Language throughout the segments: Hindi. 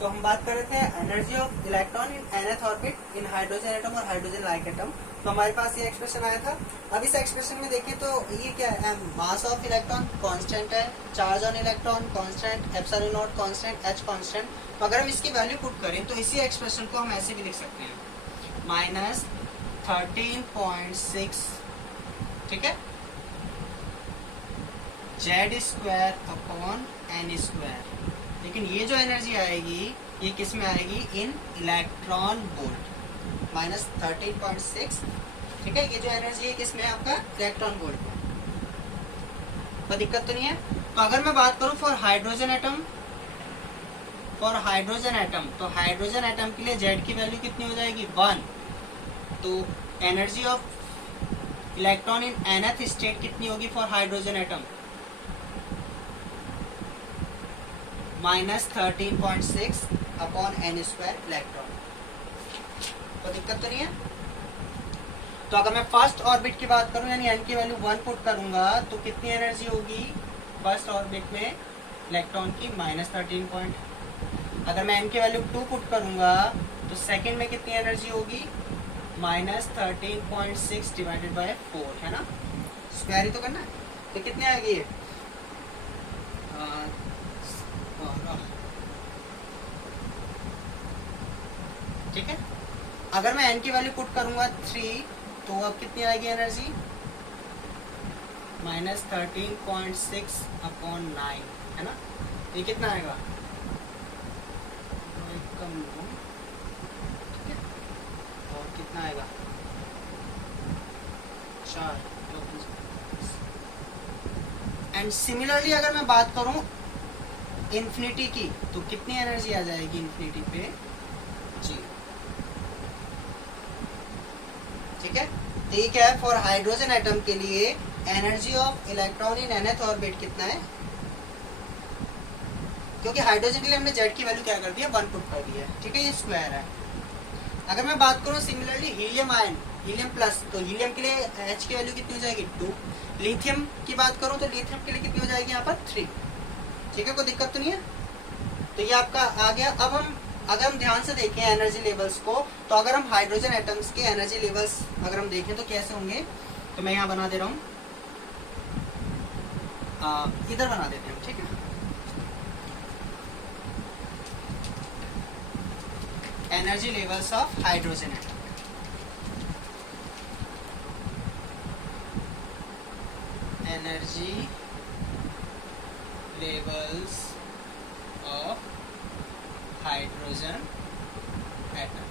तो हम बात कर रहे थे energy of electron in nth orbit in hydrogen atom और हाइड्रोजन लाइक एटम। तो हमारे पास ये एक्सप्रेशन आया था। अब इस एक्सप्रेशन में देखें तो ये क्या है, मास ऑफ इलेक्ट्रॉन कांस्टेंट है, charge on electron constant, epsilon not constant, H constant. तो अगर हम इसकी वैल्यू पुट करें तो इसी एक्सप्रेशन को हम ऐसे भी लिख सकते हैं, -13.6, ठीक है, Z² अपॉन n²। लेकिन ये जो एनर्जी आएगी ये किस में आएगी, इन इलेक्ट्रॉन वोल्ट, -13.6, ठीक है। ये जो एनर्जी है किस में, आपका इलेक्ट्रॉन वोल्ट में। कोई दिक्कत तो नहीं है। तो अगर मैं बात करूं फॉर हाइड्रोजन एटम, तो हाइड्रोजन एटम के लिए Z की वैल्यू कितनी हो जाएगी, 1। तो energy of electron in nth state कितनी होगी for hydrogen atom, -13.6 upon n² electron. तो दिक्कत तो नहीं है। तो अगर मैं फर्स्ट ऑर्बिट की बात करूं यानी n की वैल्यू 1 पुट करूंगा तो कितनी एनर्जी होगी फर्स्ट ऑर्बिट में इलेक्ट्रॉन की, -13. अगर मैं n की वैल्यू 2 पुट करूंगा तो सेकंड में कितनी एनर्जी होगी, -13.6 डिवाइडेड बाय 4, है ना, स्क्वायर ही तो करना है। तो कितने आएगी ये, ठीक है। अगर मैं n की वैल्यू पुट करूंगा 3 तो अब कितनी आएगी एनर्जी, -13.6 अपॉन 9, है ना। ये कितना आएगा, कम, ठीक है, और कितना आएगा 4। एंड सिमिलरली अगर मैं बात करूं इन्फिनिटी की तो कितनी एनर्जी आ जाएगी इन्फिनिटी पे, जी, ठीक है। तो ये क्या है, फॉर हाइड्रोजन एटम के लिए energy of electron in nth orbit कितना है, क्योंकि हाइड्रोजन के लिए हमने Z की वैल्यू क्या कर दिया, 1 पुट कर दिया, ठीक है, ये स्क्वायर है। अगर मैं बात करूं similarly helium ion, helium plus, तो हीलियम के लिए H की वैल्यू कितनी हो जाएगी, 2। लिथियम की बात करूं तो लिथियम के लिए कितनी हो जाएगी यहाँ पर, 3, ठीक है, कोई दिक्कत तो नहीं है। तो ये आपका आ गया। अब अगर हम ध्यान से देखें एनर्जी लेवल्स को, तो अगर हम हाइड्रोजन एटम्स के एनर्जी लेवल्स अगर हम देखें तो कैसे होंगे, तो मैं यहाँ बना दे रहा हूँ, इधर बना देते हैं, ठीक है। Energy levels of hydrogen atom, energy levels of hydrogen atom.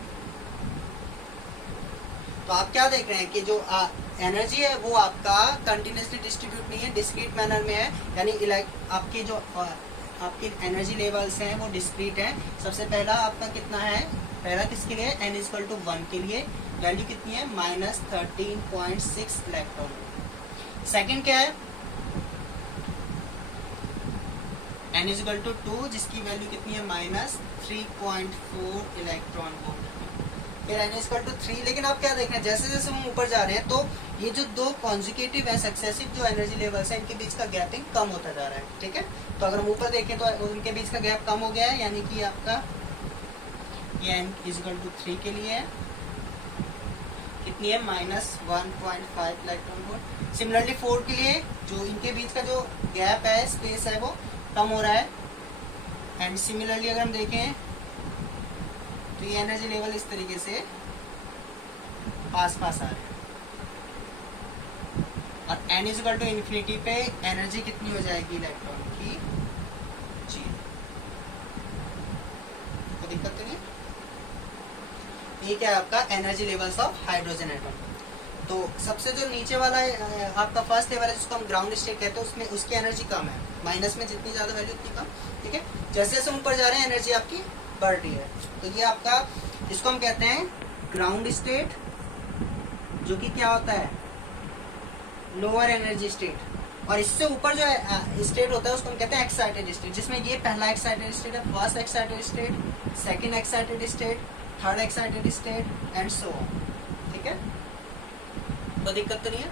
तो आप क्या देख रहे हैं कि जो एनर्जी है वो आपका कंटिन्यूसली डिस्ट्रीब्यूट नहीं है, डिस्क्रीट मैनर में है, यानी आपकी जो आपकी एनर्जी लेवल्स हैं वो डिस्क्रीट हैं। सबसे पहला आपका कितना है, पहला किसके लिए, n = 1 के लिए वैल्यू कितनी है, -13.6 इलेक्ट्रॉन। सेकंड क्या है, n = 2 जिसकी वैल्यू कितनी है, -3.4 इलेक्ट्रॉन वोल्ट। फिर n = 3। लेकिन आप क्या देख रहे हैं, जैसे जैसे हम ऊपर जा रहे हैं तो ये जो दो कॉन्जिक्यूटिव है सक्सेसिव जो एनर्जी लेवल्स हैं इनके बीच का गैपिंग कम होता जा रहा है, ठीक है। तो अगर हम ऊपर देखें तो उनके बीच का गैप कम हो गया है, यानी कि आपका ये n = 3 के लिए है, कितनी है, -1.5 इलेक्ट्रॉन वोल्ट। सिमिलरली 4 के लिए जो इनके बीच का जो गैप है, स्पेस है, वो कम हो रहा है। एंड सिमिलरली अगर हम देखें तो ये एनर्जी लेवल इस तरीके से पास पास आ रहे हैं, और n = इन्फिनिटी पे एनर्जी कितनी हो जाएगी इलेक्ट्रॉन की, जी, कोई दिक्कत तो नहीं। ये क्या है आपका energy levels of hydrogen atom. तो सबसे जो नीचे वाला है आपका फर्स्ट लेवल है जिसको हम ग्राउंड स्टेट कहते हैं, उसमें उसकी एनर्जी कम है, माइनस में जितनी ज्यादा वैल्यू उतनी कम, ठीक है। जैसे जैसे ऊपर जा रहे हैं एनर्जी आपकी बढ़ रही है। तो ये आपका, इसको हम कहते हैं ग्राउंड स्टेट, जो कि क्या होता है, लोअर एनर्जी स्टेट। और इससे ऊपर जो स्टेट होता है उसको हम कहते हैं एक्साइटेड स्टेट, जिसमें ये पहला एक्साइटेड स्टेट है, first excited state, second excited state, third excited state and so on, ठीक है। तो दिक्कत तो नहीं है।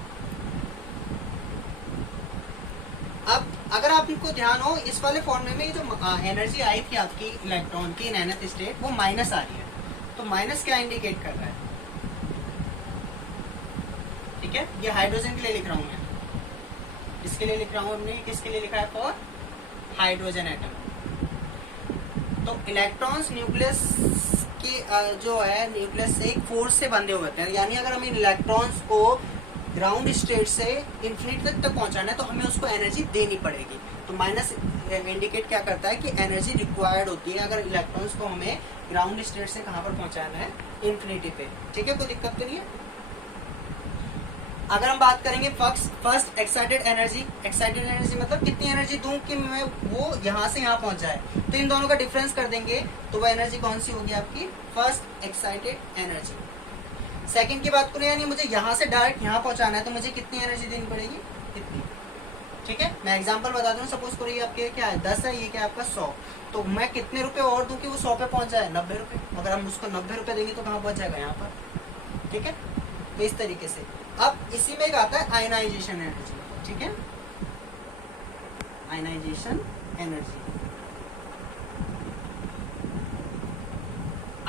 अब अगर आपको ध्यान हो इस वाले फॉर्मूले में जो एनर्जी आई थी आपकी इलेक्ट्रॉन की इन nth स्टेट वो माइनस आ रही है, तो माइनस क्या इंडिकेट कर रहा है? ठीक है, ये हाइड्रोजन के लिए लिख रहा हूं मैं, इसके लिए लिख रहा हूं, हमने किसके लिए लिखा है? For hydrogen atom. तो इलेक्ट्रॉन्स न्यूक्लियस के जो है न्यूक्लियस से एक फोर्स से बंधे हुए होते हैं, यानी अगर हम इन इलेक्ट्रॉन्स को ग्राउंड स्टेट से इंफिनिटी तक पहुंचाना है तो हमें उसको एनर्जी देनी पड़ेगी। तो माइनस इंडिकेट क्या करता है कि एनर्जी रिक्वायर्ड होती है अगर इलेक्ट्रॉन्स को हमें ग्राउंड स्टेट से कहां पर पहुंचाना है? इंफिनिटी पे। ठीक है, कोई दिक्कत तो नहीं है। अगर हम बात करेंगे first excited energy, excited energy मतलब कितनी एनर्जी दूं कि मैं वो यहां से यहां पहुंच जाए, तो इन दोनों का डिफरेंस कर देंगे तो वो एनर्जी कौन सी होगी आपकी? First excited energy. सेकंड की बात करें, यानी मुझे यहाँ से डायरेक्ट यहाँ पहुंचाना है तो मुझे कितनी एनर्जी देनी पड़ेगी? कितनी? ठीक है, मैं एग्जांपल बता दूं, सपोज करो ये आपके क्या है 10 है, ये क्या आपका 100, तो मैं कितने रुपए और दूं कि वो 100 पे पहुंच जाए? 90 रुपए। अगर हम उसको 90 रुपए देंगे तो कहाँ पहुंच जाएगा? यहाँ पर। ठीक है, तो इस तरीके से। अब इसी में एक आता है आयनाइजेशन एनर्जी। ठीक है, आयनाइजेशन एनर्जी,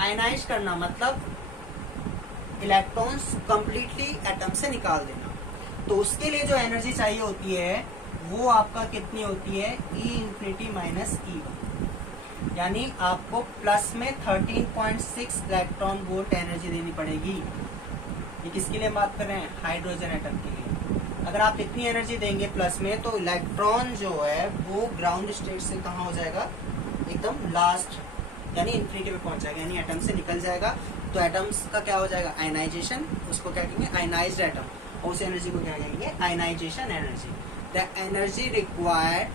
आयनाइज करना मतलब इलेक्ट्रॉन्स कंप्लीटली एटम से निकाल देना। तो उसके लिए जो एनर्जी चाहिए होती है वो आपका कितनी होती है? E इंफिनिटी माइनस E1, यानी आपको प्लस में 13.6 इलेक्ट्रॉन वोल्ट एनर्जी देनी पड़ेगी। ये किसके लिए बात कर रहे हैं? हाइड्रोजन एटम के लिए। अगर आप इतनी एनर्जी देंगे प्लस में तो इलेक्ट्रॉन जो है वो ग्राउंड स्टेट से कहाँ हो जाएगा? एकदम लास्ट, यानी इंफिनिटी पे पहुंच जाएगा, यानी एटम से निकल जाएगा। तो एटम्स का क्या हो जाएगा? आयनाइजेशन, उसको क्या कहेंगे? Ionised atom. और उस एनर्जी को क्या कहेंगे? Ionisation energy. The energy required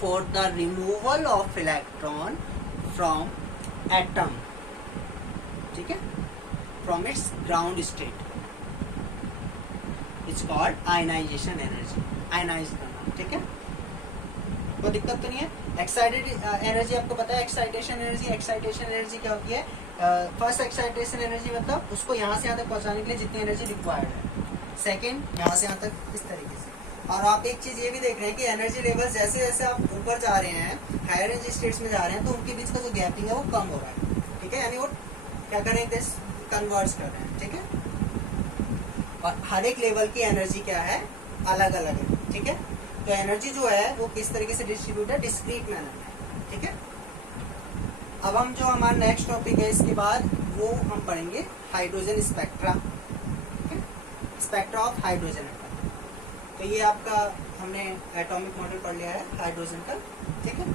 for the removal of electron from atom, ठीक है, from its ground state, it's called ionisation energy. Ionise करना। ठीक है, कोई दिक्कत तो नहीं है। एक्साइटेड एनर्जी आपको पता है, एक्साइटेशन एनर्जी। एक्साइटेशन एनर्जी क्या होती है? फर्स्ट एक्साइटेशन एनर्जी मतलब उसको यहाँ से यहाँ तक पहुँचाने के लिए जितनी एनर्जी रिक्वायर्ड है। सेकंड, यहाँ से यहाँ तक, इस तरीके से। और आप एक चीज ये भी देख रहे हैं कि एनर्जी लेवल जैसे जैसे आप ऊपर जा रहे हैं, हायर एनर्जी स्टेट्स में जा रहे हैं, तो उनके बीच का जो गैपिंग है वो कम हो रहा है। ठीक है, यानी वो क्या कर रहे हैं? कन्वर्ट्स कर रहे हैं। ठीक है, और हर एक लेवल की एनर्जी क्या है? अलग अलग है। ठीक है, तो एनर्जी जो है वो किस तरीके से डिस्ट्रीब्यूट है? डिस्क्रीट मैनर में। ठीक है, अब हम जो हमारा नेक्स्ट टॉपिक है इसके बाद वो हम पढ़ेंगे hydrogen spectra. Spectra of hydrogen atom. तो ये आपका हमने एटॉमिक मॉडल पढ़ लिया है हाइड्रोजन का। ठीक है।